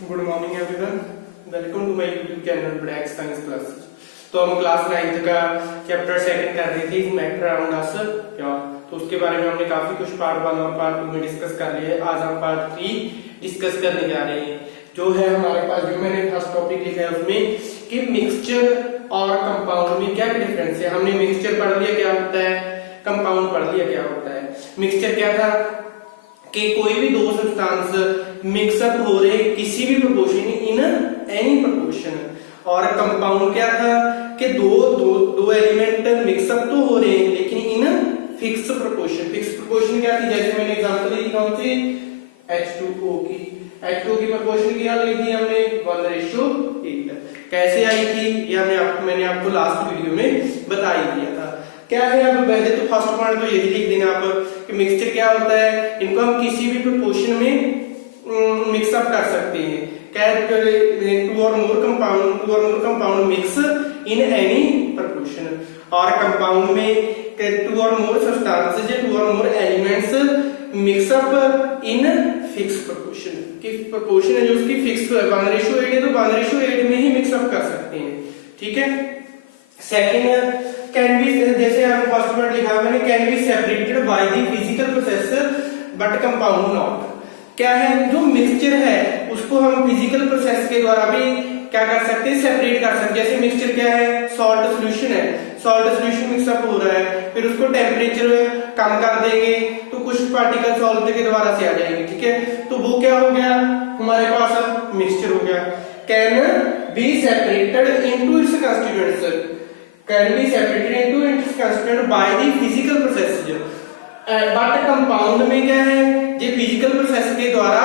Good morning everyone, welcome to my YouTube channel Brack science classes. तो हम class 9th का chapter second कर रहे थे मैटर अराउंड अस क्या, तो उसके बारे में हमने काफी कुछ पार्ट 1 और पार्ट 2 में डिस्कस कर लिया है। आज हम पार्ट 3 डिस्कस करने जा रहे हैं। जो है हमारे पास, जो मैंने फर्स्ट टॉपिक लिखा है उसमें कि मिक्सचर और कंपाउंड में क्या डिफरेंस है। हमने मिक्सचर पढ़ लिया क्या होता है, कंपाउंड पढ़ लिया क्या होता है। मिक्सचर क्या था कि कोई भी दो सब्सटेंस मिक्सअप हो रहे किसी भी प्रोपोर्शन इन एनी प्रोपोर्शन, और कंपाउंड क्या था कि दो एलिमेंट मिक्सअप तो हो रहे हैं लेकिन इन फिक्स प्रोपोर्शन। फिक्स प्रोपोर्शन क्या थी, जैसे मैंने एग्जांपल दी कौन सी, H2O की। H2O की प्रोपोर्शन क्या ली थी हमने, 1:8। कैसे आई थी ये मैंने आपको लास्ट वीडियो में बता ही दिया था। क्या है, अब पहले तो फर्स्ट पॉइंट तो यही लिख देना आप कि मिक्सचर क्या होता है। इनको हम किसी भी प्रोपोर्शन में मिक्सअप कर सकते हैं। टू और more compound mix in any proportion, और कंपाउंड में टू और मोर सब्सटेंसेस, टू और more elements mix up in fix proportion. कि प्रोपोर्शन है जो उसकी फिक्स 1:8 है, तो 1:8 में ही मिक्सअप कर सकते हैं। ठीक है। सेकंड, कैन बी, जैसे हम फर्स्ट वर्ड लिखा मैंने, can be separated by the physical process but compound not. क्या है, जो मिक्सचर है उसको हम फिजिकल प्रोसेस के द्वारा भी क्या कर सकते हैं, सेपरेट कर सकते हैं। जैसे मिक्सचर क्या है, सॉल्ट सॉल्यूशन है, सॉल्ट सॉल्यूशन मिक्सअप हो रहा है, फिर उसको टेम्परेचर कम कर देंगे तो कुछ पार्टिकल सॉल्ट के द्वारा से आ जाएंगे। ठीक है, तो वो क्या हो गया हमारे पास, मिक्सचर हो गया। Can be separated into its constituents, can be separated into its constituent by the physical process. But compound में क्या है, ये फिजिकल प्रोसेस के द्वारा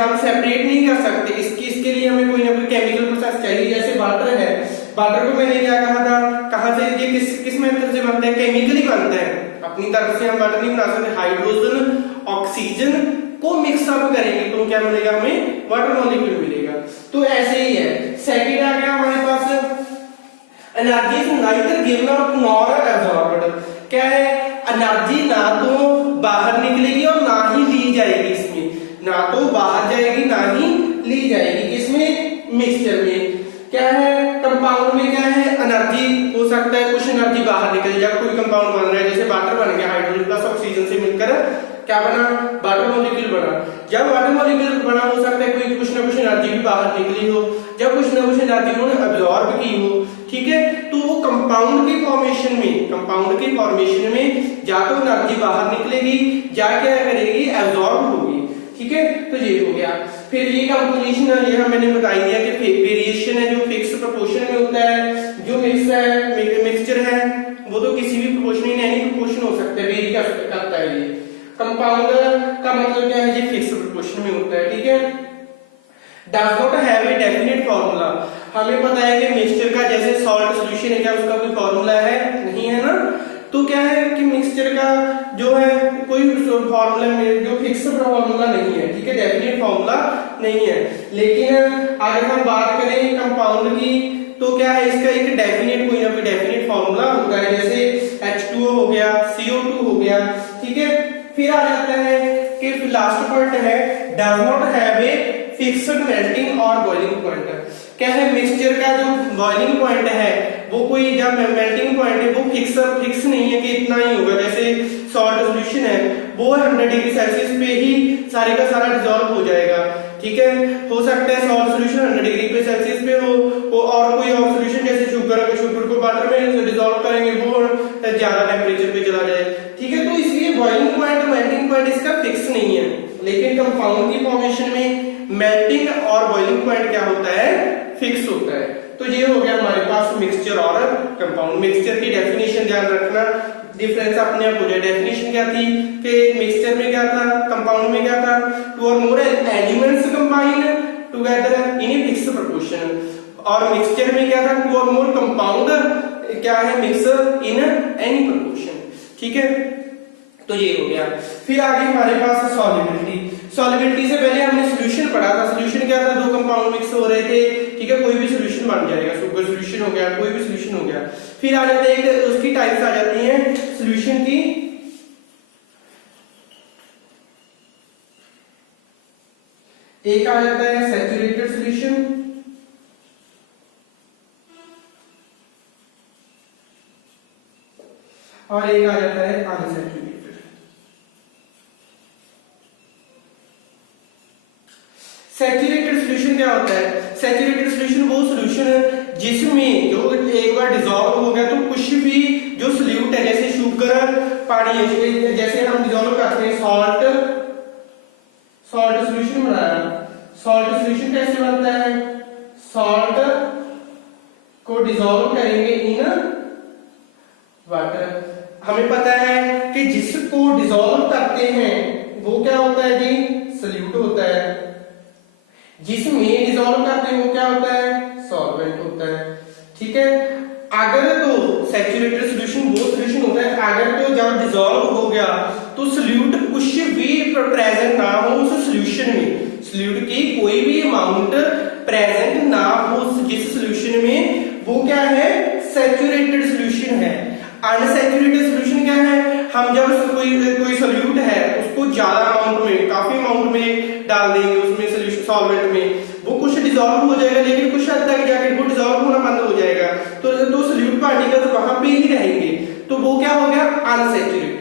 हम सेपरेट नहीं कर सकते। इसके लिए हमें कोई ना कोई केमिकल प्रोसेस चाहिए। जैसे वाटर है, वाटर को मैंने क्या कहा था, कहां से ये किस मेथड से बनता है, केमिकली बनता है। अपनी तरफ से हम वाटर नहीं बना सकते। हाइड्रोजन ऑक्सीजन को मिक्सअप करेंगे तो क्या मिलेगा, हमें वाटर मॉलिक्यूल मिलेगा। तो ऐसे ही है। सेकंड आ गया हमारे पास, energy is neither given nor absorbed. क्या है, एनर्जी ना तो बाहर निकलेगी और ना ही ली जाएगी। इसमें ना तो बाहर जाएगी ना ही ली जाएगी। इसमें मिक्सचर में क्या है, कंपाउंड में क्या है, एनर्जी हो सकता है कुछ एनर्जी बाहर निकल जाए। कोई कंपाउंड बन रहा है, जैसे वाटर बन गया, हाइड्रोजन प्लस ऑक्सीजन से मिलकर क्या बना, वाटर मॉलिक्यूल बना। जब वाटर मॉलिक्यूल बना, हो सकता है कोई कुछ ना कुछ एनर्जी भी बाहर निकली हो, जब कुछ ना कुछ एनर्जी उन्होंने अब्सॉर्ब की हो। ठीक है, तो वो कंपाउंड के फॉर्मेशन में या तो एनर्जी बाहर निकलेगी या क्या करेगी, एब्सॉर्ब होगी। ठीक है, तो ये हो गया। फिर ये कंपोजिशन है, ये मैंने बता दिया कि वेरिएशन है जो फिक्स प्रोपोर्शन में होता है। जो मिक्सचर है वो तो किसी भी प्रोपोर्शन में, एनी प्रोपोर्शन हो सकता है, वेरी करता है। ये कंपाउंड का मतलब क्या है, ये फिक्स प्रोपोर्शन में होता है। ठीक है, does not have a definite formula. हमें पता है कि मिक्सचर का, जैसे सॉल्ट सॉल्यूशन है, क्या उसका कोई फार्मूला है, नहीं है ना। तो क्या है कि मिक्सचर का जो है कोई फार्मूला में जो फिक्स फार्मूला नहीं है। ठीक है, डेफिनेट फार्मूला नहीं है। लेकिन अगर हम बात करें कंपाउंड की, तो क्या है, इसका एक डेफिनेट, कोई ना कोई डेफिनेट फार्मूला होता है। जैसे H2O हो गया, CO2 हो गया। ठीक है, फिर आ जाता है कि लास्ट पॉइंट है, does not have a fixed melting और बॉइलिंग पॉइंट। क्या है, मिक्सचर का जो बॉइलिंग पॉइंट है वो कोई, जब मेल्टिंग पॉइंट है वो फिक्स नहीं है कि इतना ही होगा। जैसे सॉल्ट सॉल्यूशन है वो 100 डिग्री सेल्सियस पे ही सारे का सारा डिसॉल्व हो जाएगा। ठीक है, हो सकता है सॉल्ट सॉल्यूशन 100 डिग्री पे सेल्सियस पे हो और कोई और सॉल्यूशन जैसे शुगर को वाटर में डिसॉल्व करेंगे वो ज्यादा टेम्परेचर पे चला जाए। ठीक है, तो इसलिए बॉइलिंग पॉइंट मेल्टिंग पॉइंट इसका फिक्स नहीं है। लेकिन कंपाउंड की फॉर्मेशन में मेल्टिंग और बॉइलिंग पॉइंट क्या होता है, फिक्स होता है। तो ये हो गया हमारे पास मिक्सचर और कंपाउंड। मिक्सचर की डेफिनेशन ध्यान रखना, डिफरेंस अपने आप हो जाए। डेफिनेशन क्या थी कि मिक्सचर में क्या था, कंपाउंड में क्या था, टू और more elements combine together in a fix proportion, और मिक्सचर में क्या था, टू और मोर कंपाउंड क्या है, मिक्स इन एनी प्रोपोर्शन। ठीक है, तो ये हो गया। फिर आगे हमारे पास सॉल्युबिलिटी। सॉल्युबिलिटी से पहले हमने सॉल्यूशन पढ़ा था। सॉल्यूशन क्या था, दो कंपाउंड मिक्स हो रहे थे। ठीक है, कोई भी सॉल्यूशन बन जाएगा, शुगर सॉल्यूशन हो गया, कोई भी सॉल्यूशन हो गया। फिर आ जाते हैं, उसकी टाइप्स आ जाती हैं सॉल्यूशन की। एक आ जाता है सैचुरेटेड सोल्यूशन, और एक आ जाता है अनसैचुरेटेड। सैचुरेटेड सॉल्यूशन क्या होता है? सैचुरेटेड सॉल्यूशन वो सॉल्यूशन है जिसमें जो एक बार डिसॉल्व हो गया तो कुछ भी जो सॉल्यूट है, जैसे शुगर, पानी है, जैसे हम डिसॉल्व करते हैं सॉल्ट सॉल्यूशन बनाया। सॉल्ट सॉल्यूशन कैसे बनता है? सॉल्ट को डिसॉल्व करेंगे इन वाटर। हमें पता है कि जिसको डिसॉल्व करते हैं वो क्या होता है जी? सॉल्यूट होता है। जिसमें डिसॉल्व करते हैं वो क्या होता है? सॉल्वेंट होता है। ठीक है। अगर तो सैचुरेटेड सॉल्यूशन वो सॉल्यूशन होता है अगर तो जब डिसॉल्व हो गया तो सॉल्यूट कुछ भी प्रेजेंट ना हो उस सॉल्यूशन में, सॉल्यूट की कोई भी अमाउंट प्रेजेंट ना हो जिस सॉल्यूशन में, वो क्या है? सैचुरेटेड सॉल्यूशन है। अनसैचुरेटेड सॉल्यूशन क्या है? हम जब कोई सॉल्यूट है उसको ज्यादा अमाउंट में, काफी अमाउंट में डाल देंगे उसमें सॉल्यूशन सॉल्वेंट में, वो कुछ डिसॉल्व हो जाएगा लेकिन कुछ हद तक जाकर वो डिसॉल्व होना बंद हो जाएगा, तो सॉल्यूट पार्टिकल्स वहां पे ही रहेंगे, तो वो क्या हो गया? अनसैचुरेटेड।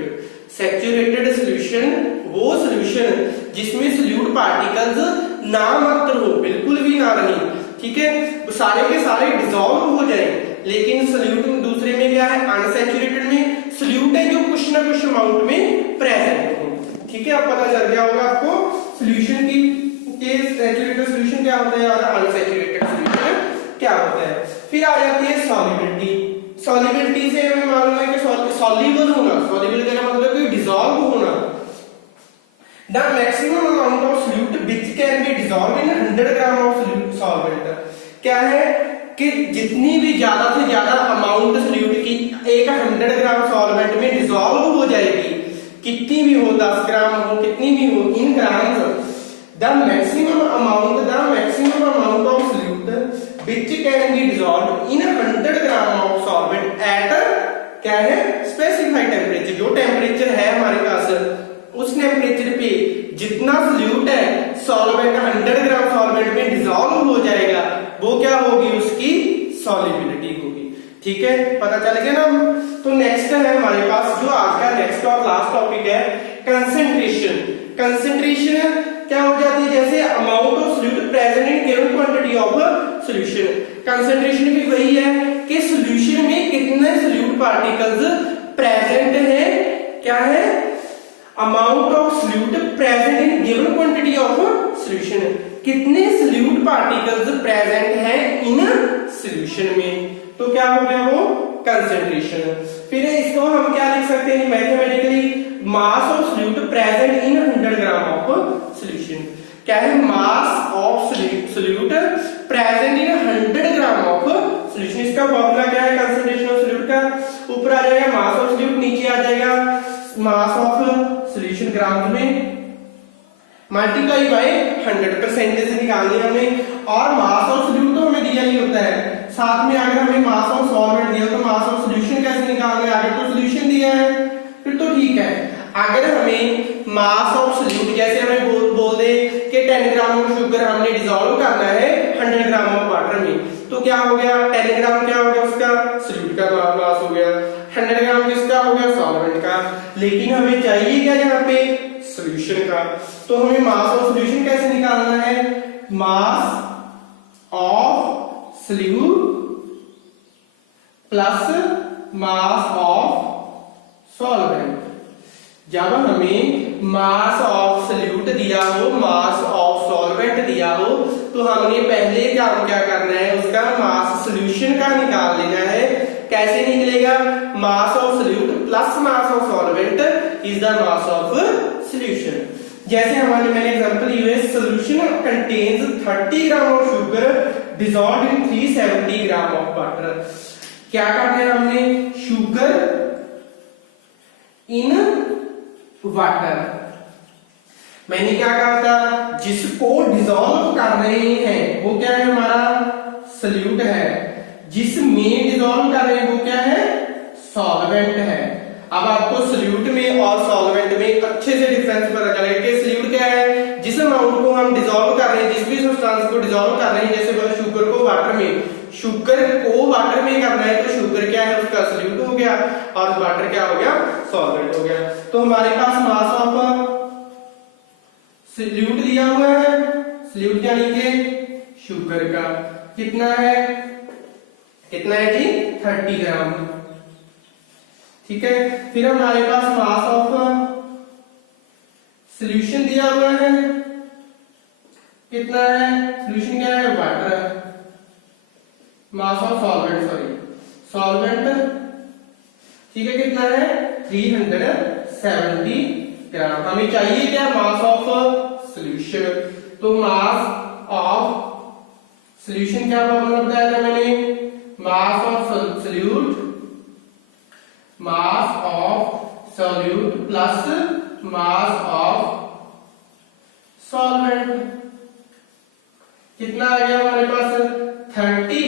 सैचुरेटेड सॉल्यूशन वो सॉल्यूशन जिसमें सॉल्यूट पार्टिकल्स ना मात्र हो, बिल्कुल भी ना रहे, ठीक है, सारे के सारे डिसॉल्व हो जाए, लेकिन सॉल्यूट दूसरे में क्या है? अनसैचुरेटेड में सॉल्यूट है जो कुछ ना कुछ अमाउंट में प्रेजेंट हो। ठीक है, अब पता चल गया होगा आपको सॉल्यूशन की सैचुरेटेड सॉल्यूशन क्या होता है और अनसैचुरेटेड सॉल्यूशन क्या होता है। फिर आ जाती है सॉल्युबिलिटी। सॉल्युबिलिटी से हमें मालूम है कि सॉल्युबल होना, सॉल्युबल का मतलब कोई डिसॉल्व होना। The maximum amount of solute which can be dissolve in 100 gram of solvent. क्या है कि जितनी भी ज्यादा से ज्यादा अमाउंट सॉल्यूट की एक 100 ग्राम सॉल्वेंट में डिसॉल्व हो जाएगी, कितनी भी हो, 10 ग्राम हो, कितनी भी हो, in grams, the maximum amount of solute which can be dissolved in 100 gram of solvent at क्या है? specified temperature। जो टेम्परेचर है हमारे पास उस टेम्परेचर पे जितना सॉल्यूट है सॉल्वेंट 100 ग्राम सॉल्वेंट में डिसॉल्व हो जाएगा, वो क्या होगी? उसकी सॉल्युबिलिटी होगी। ठीक है, पता चल गया ना। तो नेक्स्ट है हमारे पास जो आज का नेक्स्ट और लास्ट टॉपिक है कंसंट्रेशन। कंसंट्रेशन क्या हो जाती है? जैसे amount of solute present in given quantity of solution. Concentration भी वही है कि सॉल्यूशन में कितने सॉल्यूट पार्टिकल्स प्रेजेंट है। क्या है? Amount of solute present in given quantity of solution, कितने सॉल्यूट पार्टिकल्स प्रेजेंट है इन सॉल्यूशन में, तो क्या हो गया? वो कंसंट्रेशन। फिर इसको हम क्या लिख सकते हैं mathematically? Mass of solute present in 100 gram of solution. क्या है? मास of solute present in 100 gram of solution. इसका फॉर्मूला क्या है कंसंट्रेशन ऑफ सॉल्यूट का? ऊपर आ जाएगा मास ऑफ सॉल्यूट, नीचे आ जाएगा मास ऑफ सॉल्यूशन ग्राम में मल्टीप्लाई बाय 100, परसेंटेज निकालनी है हमें। और मास ऑफ सॉल्यूट तो हमें दिया ही होता है, साथ में अगर हमें मास ऑफ सॉल्वेंट दिया तो मास ऑफ सॉल्यूशन कैसे निकालना है? अगर तो सॉल्यूशन दिया है फिर तो ठीक है। अगर हमें मास ऑफ सॉल्यूट जैसे हमें बोल दे कि 10 ग्राम ऑफ शुगर हमने डिसॉल्व करना है 100 ग्राम ऑफ वाटर में, तो क्या हो गया? 10 ग्राम क्या हो गया? उसका सॉल्यूट का मास हो गया, 100 ग्राम किसका हो गया? सॉल्वेंट का। लेकिन हमें चाहिए क्या यहाँ पे? सॉल्यूशन का। तो हमें मास ऑफ सॉल्यूशन कैसे निकालना है? मास of solute plus mass of solvent. जब हमें मास ऑफ सॉल्यूट दिया हो, मास ऑफ सॉल्वेंट दिया हो, तो हमने पहले काम क्या करना है? उसका मास सॉल्यूशन का निकाल लेना है। कैसे निकलेगा? मास of solute plus mass of solvent is the mass of solution. जैसे मैंने एग्जांपल ली है, solution contains 30 gram of sugar dissolved in 370 gram of water. क्या करना है हमने? Sugar in water. मैंने क्या कहा था? जिसको डिसॉल्व कर रहे हैं वो क्या है? हमारा सॉल्यूट है। जिसमें डिसॉल्व कर रहे हैं वो क्या है? सॉल्वेंट है। अब आपको सॉल्यूट में और सॉल्वेंट में अच्छे से डिफरेंस पता चलेगा कि सॉल्यूट क्या है? जिस अमाउंट को हम डिसॉल्व कर रहे हैं, जिस भी सब्सटेंस को डिसॉल्व कर रहे हैं, जैसे बोला शुगर को वाटर में, शुगर को वाटर में करना है तो शुगर क्या है उसका सॉल्यूट हो गया और वाटर क्या हो गया, सॉल्वेंट हो गया। तो हमारे पास मास ऑफ सॉल्यूट दिया हुआ है, सॉल्यूट यानी कि शुगर का कितना है, कितना है जी 30 ग्राम, ठीक है। फिर हमारे पास मास ऑफ सॉल्यूशन दिया हुआ है, कितना है, सॉल्यूशन क्या है water, mass of solvent, sorry solvent, ठीक है, कितना है 370 ग्राम। हमें चाहिए क्या, मास ऑफ सॉल्यूशन। तो मास ऑफ सॉल्यूशन क्या फॉर्मूला बताया था मैंने, मास of solute, mass of solute plus mass of solvent, कितना आ गया हमारे पास 30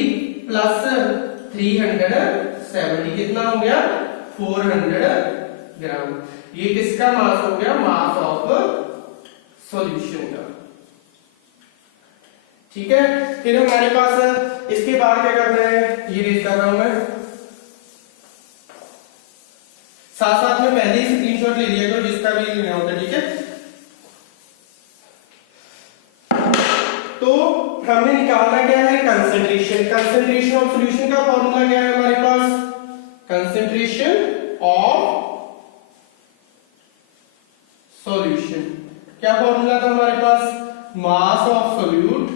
प्लस 370, कितना हो गया 400 ग्राम। ये किसका मास हो गया, मास ऑफ सॉल्यूशन का, ठीक है। फिर हमारे पास इसके बाद क्या करना है, ये रेज कर रहा हूं मैं, साथ साथ में पहले ही स्क्रीनशॉट ले लिया करो जिसका भी लेना होता है, ठीक है। तो हमने निकालना क्या है, कंसंट्रेशन। कंसंट्रेशन ऑफ सॉल्यूशन का फॉर्मूला क्या है हमारे पास, कंसंट्रेशन ऑफ सॉल्यूशन, क्या फॉर्मूला था हमारे पास, mass of solute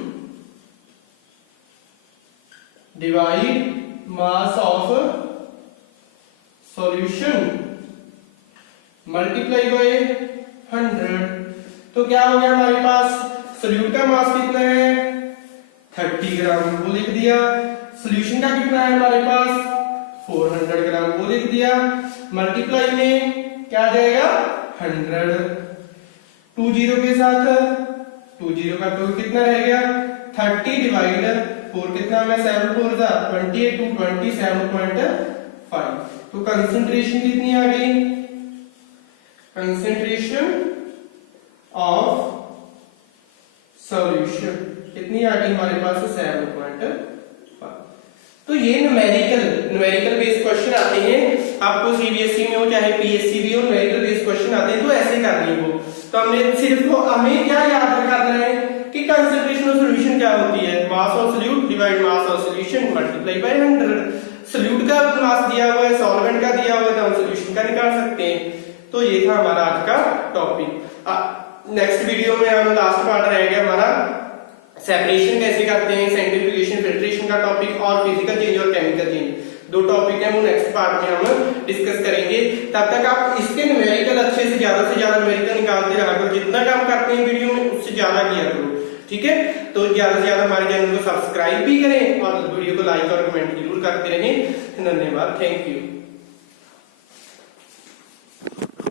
divide mass of solution multiply by 100। तो क्या हो गया हमारे पास, सॉल्यूट का मास कितना है 30 ग्राम, वो लिख दिया। सॉल्यूशन का कितना है हमारे पास 400 ग्राम, वो लिख दिया। मल्टीप्लाई में क्या आ जाएगा 100, 2 जीरो के साथ 2 जीरो का 2 कितना रह गया 30 डिवाइड 4 कितना है 7 4 जा 28 to 27.5। तो कंसंट्रेशन कितनी आ गई, कंसंट्रेशन ऑफ सॉल्यूशन कितनी आ गई हमारे पास 7.5। तो ये न्यूमेरिकल बेस्ड क्वेश्चन आते हैं, आपको सीबीएसई में हो चाहे पीएससी भी हो, न्यूमेरिकल बेस्ड क्वेश्चन आते हैं तो ऐसे करनी हो। तो हमने सिर्फ हमें क्या याद करना है कि कंसंट्रेशन ऑफ सॉल्यूशन क्या होती है, मास of solute divide mass of solution multiply by 100। Solute का मास दिया हुआ है, सॉल्वेंट का दिया हुआ है, तो हम सॉल्यूशन का निकाल सकते हैं। तो ये था हमारा आज का टॉपिक। नेक्स्ट वीडियो में हम लास्ट पार्ट रह गया हमारा सेपरेशन कैसे करते हैं, सेंट्रीफ्यूगेशन फिल्ट्रेशन का टॉपिक और फिजिकल चेंज और केमिकल चेंज, 2 टॉपिक है वो नेक्स्ट पार्ट में हम डिस्कस करेंगे। तब तक आप इसके न्यूमेरिकल अच्छे से ज्यादा न्यूमेरिकल निकालते रहा करो, जितना काम करते हैं वीडियो में उससे ज्यादा किया करो, ठीक है। तो ज्यादा से ज्यादा हमारे चैनल को सब्सक्राइब भी करें और वीडियो को लाइक और कमेंट जरूर करते रहें। धन्यवाद, थैंक यू।